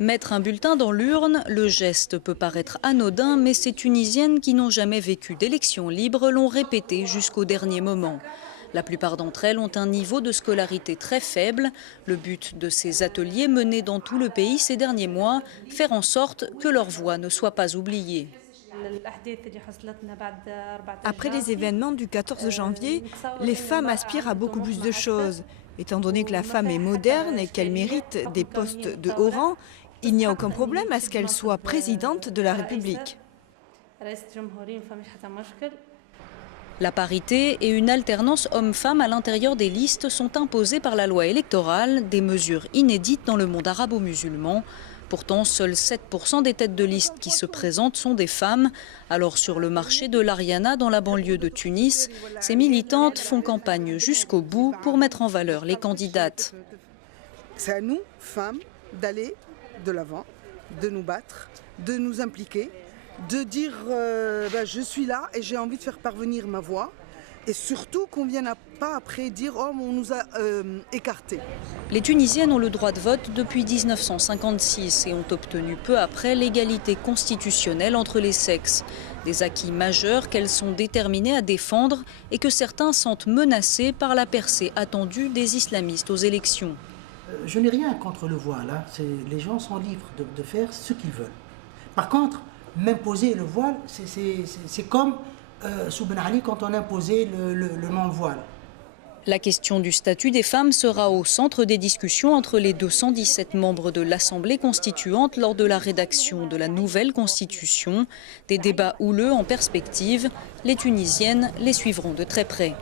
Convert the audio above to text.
Mettre un bulletin dans l'urne, le geste peut paraître anodin, mais ces Tunisiennes qui n'ont jamais vécu d'élection libre l'ont répété jusqu'au dernier moment. La plupart d'entre elles ont un niveau de scolarité très faible. Le but de ces ateliers menés dans tout le pays ces derniers mois, faire en sorte que leur voix ne soit pas oubliée. Après les événements du 14 janvier, les femmes aspirent à beaucoup plus de choses. Étant donné que la femme est moderne et qu'elle mérite des postes de haut rang, il n'y a aucun problème à ce qu'elle soit présidente de la République. La parité et une alternance homme-femme à l'intérieur des listes sont imposées par la loi électorale, des mesures inédites dans le monde arabo-musulman. Pourtant, seuls 7% des têtes de liste qui se présentent sont des femmes. Alors sur le marché de l'Ariana, dans la banlieue de Tunis, ces militantes font campagne jusqu'au bout pour mettre en valeur les candidates. C'est à nous, femmes, d'aller de l'avant, de nous battre, de nous impliquer, de dire je suis là et j'ai envie de faire parvenir ma voix. Et surtout qu'on ne vienne pas après dire « oh, on nous a écartés ». Les Tunisiennes ont le droit de vote depuis 1956 et ont obtenu peu après l'égalité constitutionnelle entre les sexes. Des acquis majeurs qu'elles sont déterminées à défendre et que certains sentent menacés par la percée attendue des islamistes aux élections. Je n'ai rien contre le voile, hein. Les gens sont libres de faire ce qu'ils veulent. Par contre, m'imposer le voile, c'est comme sous Ben Ali quand on imposait le non-voile. La question du statut des femmes sera au centre des discussions entre les 217 membres de l'Assemblée constituante lors de la rédaction de la nouvelle constitution. Des débats houleux en perspective, les Tunisiennes les suivront de très près.